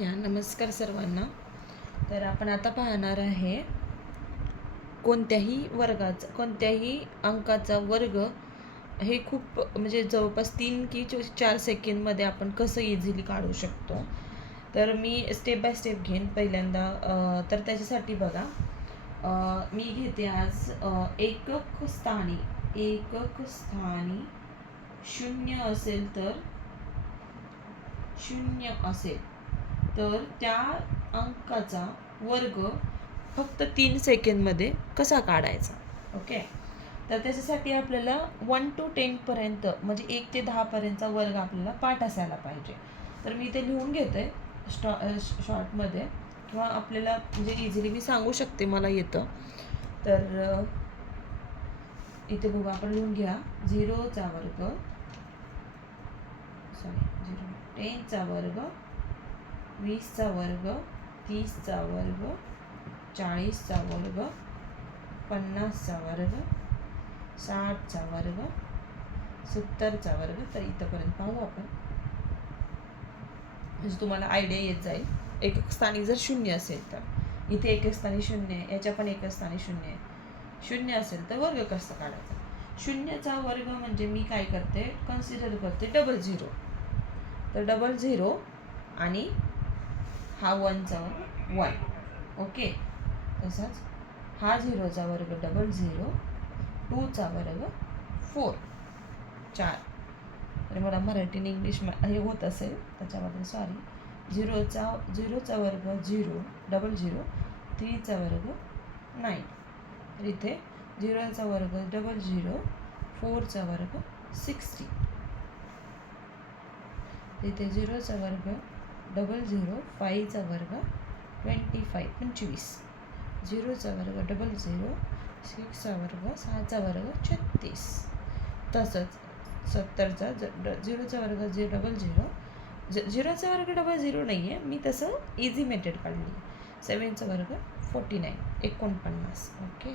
नमस्कार सर्वांना. तर आपण आता पाहणार आहे कोणत्याही अंकाचा वर्ग हे खूप म्हणजे जवळपास 3 की 4 सेकंडमध्ये आपण कसं इझिली काढू शकतो. तर मी स्टेप बाय स्टेप घेईन पहिल्यांदा. तर त्याच्यासाठी बघा, मी घेते आज एकक स्थानी शून्य असेल तर त्या अंकाचा वर्ग फक्त 3 सेकंडमध्ये कसा काढायचा. ओके. तर त्याच्यासाठी आपल्याला 1 to 10 पर्यंत म्हणजे 1 ते 10 पर्यंतचा वर्ग आपल्याला पाठ असायला पाहिजे. तर मी ते लिहून घेते शॉर्टमध्ये, किंवा आपल्याला म्हणजे इझिली मी सांगू शकते, मला येतं. तर इथे बघा, आपण लिहून घ्या 0चा वर्ग, 10चा वर्ग, 20चा वर्ग, 30चा वर्ग, 40चा वर्ग, 50चा वर्ग, 60चा वर्ग, 70चा वर्ग. तर इथंपर्यंत पाहू आपण, म्हणजे तुम्हाला आयडिया येत जाईल. एकक स्थानी जर 0 असेल तर इथे एकक स्थानी 0 आहे, याच्या पण एकक स्थानी 0 आहे. 0 असेल तर वर्ग कसा काढायचा. 0चा वर्ग म्हणजे मी काय करते, कन्सिडर करते डबल झिरो. तर डबल झिरो आणि हा 1चा वर्ग 1. ओके. तसाच हा 0चा वर्ग डबल झिरो, 2चा वर्ग 4. 4. तर मला मराठी आणि इंग्लिश हे होत असेल त्याच्याबद्दल सॉरी. झिरोचा वर्ग 0 डबल झिरो, 3चा वर्ग 9. तर इथे 0चा वर्ग डबल झिरो, 4चा वर्ग 60. इथे 0चा वर्ग डबल झिरो, 5चा वर्ग 25. 0चा वर्ग डबल झिरो, 6चा वर्ग, 6चा वर्ग 36. तसंच 70चा 0चा वर्ग डबल झिरो, 0चा वर्ग डबल झिरो नाही आहे, मी तसं इझी मेथड काढली. 7चा वर्ग 49. ओके.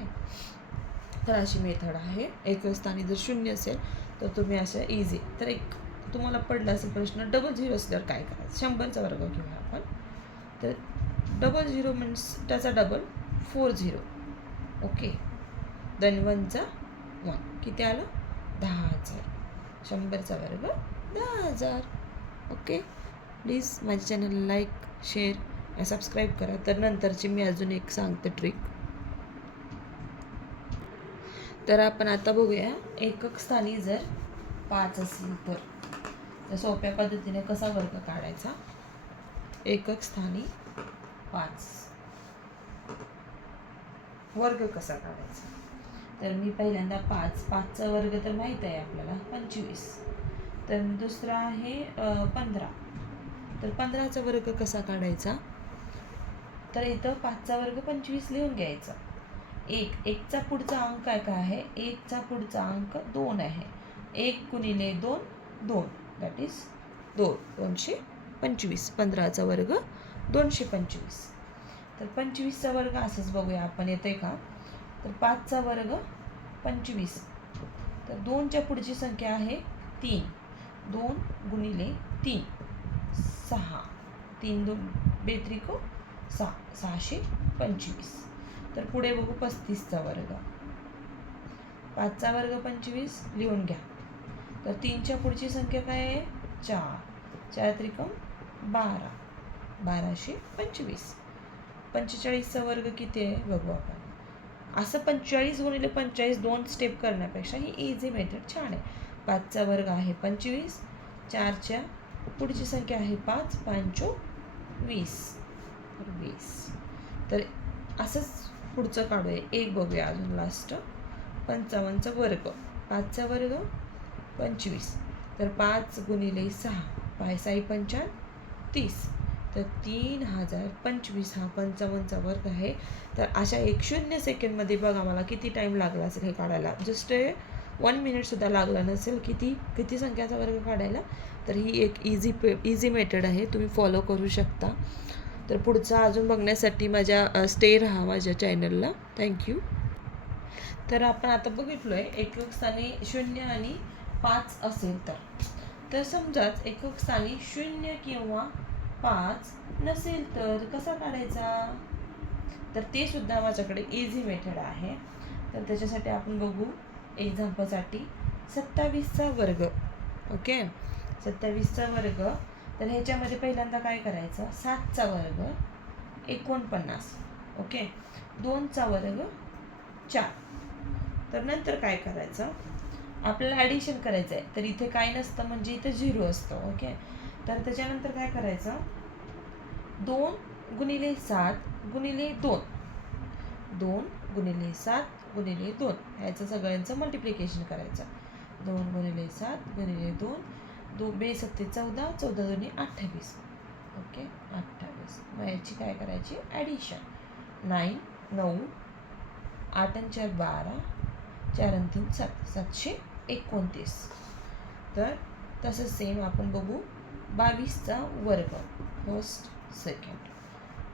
तर अशी मेथड आहे. एकक स्थानी जर 0 असेल तर तुम्ही असं इझी. तर एक तुम्हाला पडला असेल प्रश्न, डबल झिरो असल्यावर काय करायचं. 100चा वर्ग घेऊया आपण. तर डबल झिरो मीन्स त्याचा डबल 40. ओके. देन 1चा 1 किती आलं, 10,000. 100चा वर्ग 10,000. ओके. प्लीज माझ्या चॅनलला लाईक, शेअर, सबस्क्राईब करा. तर नंतरची मी अजून एक सांगते ट्रिक. तर आपण आता बघूया, एकक स्थानी जर 5 असेल तर सोप्या पद्धतीने कसा वर्ग काढायचा. एकक स्थानी 5 वर्ग कसा काढायचा. तर मी पहिल्यांदा 5चा वर्ग तर माहीत आहे आपल्याला 25. तर दुसरा आहे 15. तर 15चा वर्ग कसा काढायचा. तर इथं 5चा वर्ग 25 लिहून घ्यायचा. एकचा पुढचा अंक काय आहे, 1चा पुढचा अंक 2 आहे. 1 गुणिले 2 2, दॅट इज 225. 15चा वर्ग 225. तर 25चा वर्ग असंच बघूया आपण, येते का. तर 5चा वर्ग 25. तर 2च्या पुढची संख्या आहे 3. 2 गुणिले 3 6. 3 2 बेत्रिको 6, 625. तर पुढे बघू 35चा वर्ग. 5चा वर्ग 25 लिहून घ्या. तर 3च्या पुढची संख्या काय आहे, 4. 4 त्रिकोण 12, 1225. 45चा वर्ग किती आहे बघू आपण. असं 45 गुणिले 45 2 स्टेप करण्यापेक्षा ही इझी मेथड छान आहे. 5चा वर्ग आहे 25, 4च्या पुढची संख्या आहे 5, 5 20. तर 20. तर असंच पुढचं काढूया. एक बघूया अजून लास्ट. 55चा वर्ग. 5चा वर्ग 25. तर 5 गुणिले 6, 5 5 30. तर 3025 हा 55चा वर्ग आहे. तर अशा 1 सेकंडमध्ये बघा मला किती टाईम लागला असेल हे काढायला. जस्ट 1 मिनिटसुद्धा लागला नसेल किती संख्याचा वर्ग काढायला. तर ही एक इझी मेथड आहे, तुम्ही फॉलो करू शकता. तर पुढचा अजून बघण्यासाठी स्टे राहा माझ्या चॅनलला. थँक्यू. तर आपण आता बघितलो आहे, एकक स्थानी 0 आणि 5 असेल तर समजाच एकक स्थानी 0 किंवा 5 नसेल तर कसा काढायचा? तर ते सुद्धा माझ्याकडे इझी मेथड आहे. तर त्याच्यासाठी आपण बघू एक्झाम्पलसाठी 27चा वर्ग. ओके, 27चा वर्ग. तर ह्याच्यामध्ये पहिल्यांदा काय करायचं? 7चा वर्ग 49. ओके, 2चा वर्ग 4. तर नंतर काय करायचं? आपल्याला ॲडिशन करायचं आहे. तर इथे काय नसतं म्हणजे इथे 0 असतं. ओके, तर त्याच्यानंतर काय करायचं? 2 गुणिले 7 गुणिले 2. 2 गुणिले 7 गुणिले 2 ह्याचं सगळ्यांचं मल्टिप्लिकेशन करायचं. 2 गुणिले 7 गुणिले 2. 2 बेस 14, 14 दोन्ही 28. ओके, 28. मग याची काय करायची? ॲडिशन. 9 9 8 आणि 4 12, 4 आणि 3 7, 729. तर तसंच सेम आपण बघू 22चा वर्ग. फर्स्ट सेकंड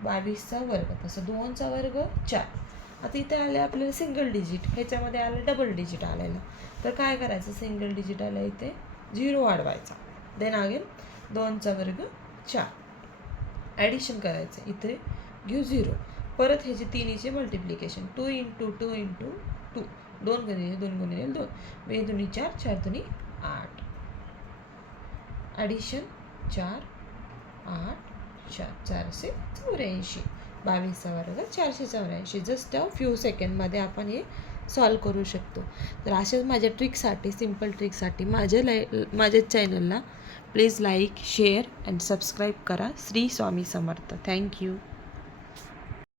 22चा वर्ग. तसं 2चा वर्ग 4. आता इथे आले आपल्याला सिंगल डिजिट, ह्याच्यामध्ये आलं डबल डिजिट आलेलं. तर काय करायचं? सिंगल डिजिट आलं इथे 0 वाढवायचा. देन अगेन 2चा वर्ग 4. ॲडिशन करायचं, इथे घेऊ 0. परत ह्याचे तिन्हीचे मल्टिप्लिकेशन 2 × 2 × 2. 2 गुणिले 2 गुणिले 2. 2 दुनी 4, 4 दुनी 8. ॲडिशन 4 8 4 484. 22चा वर्ग 484. जस्ट फ्यू सेकंडमध्ये आपण हे सॉल्व करू शकतो. तर अशाच माझ्या ट्रिकसाठी, सिम्पल ट्रिकसाठी माझ्या चॅनलला please like, share and subscribe करा. श्री स्वामी समर्थ. थँक्यू.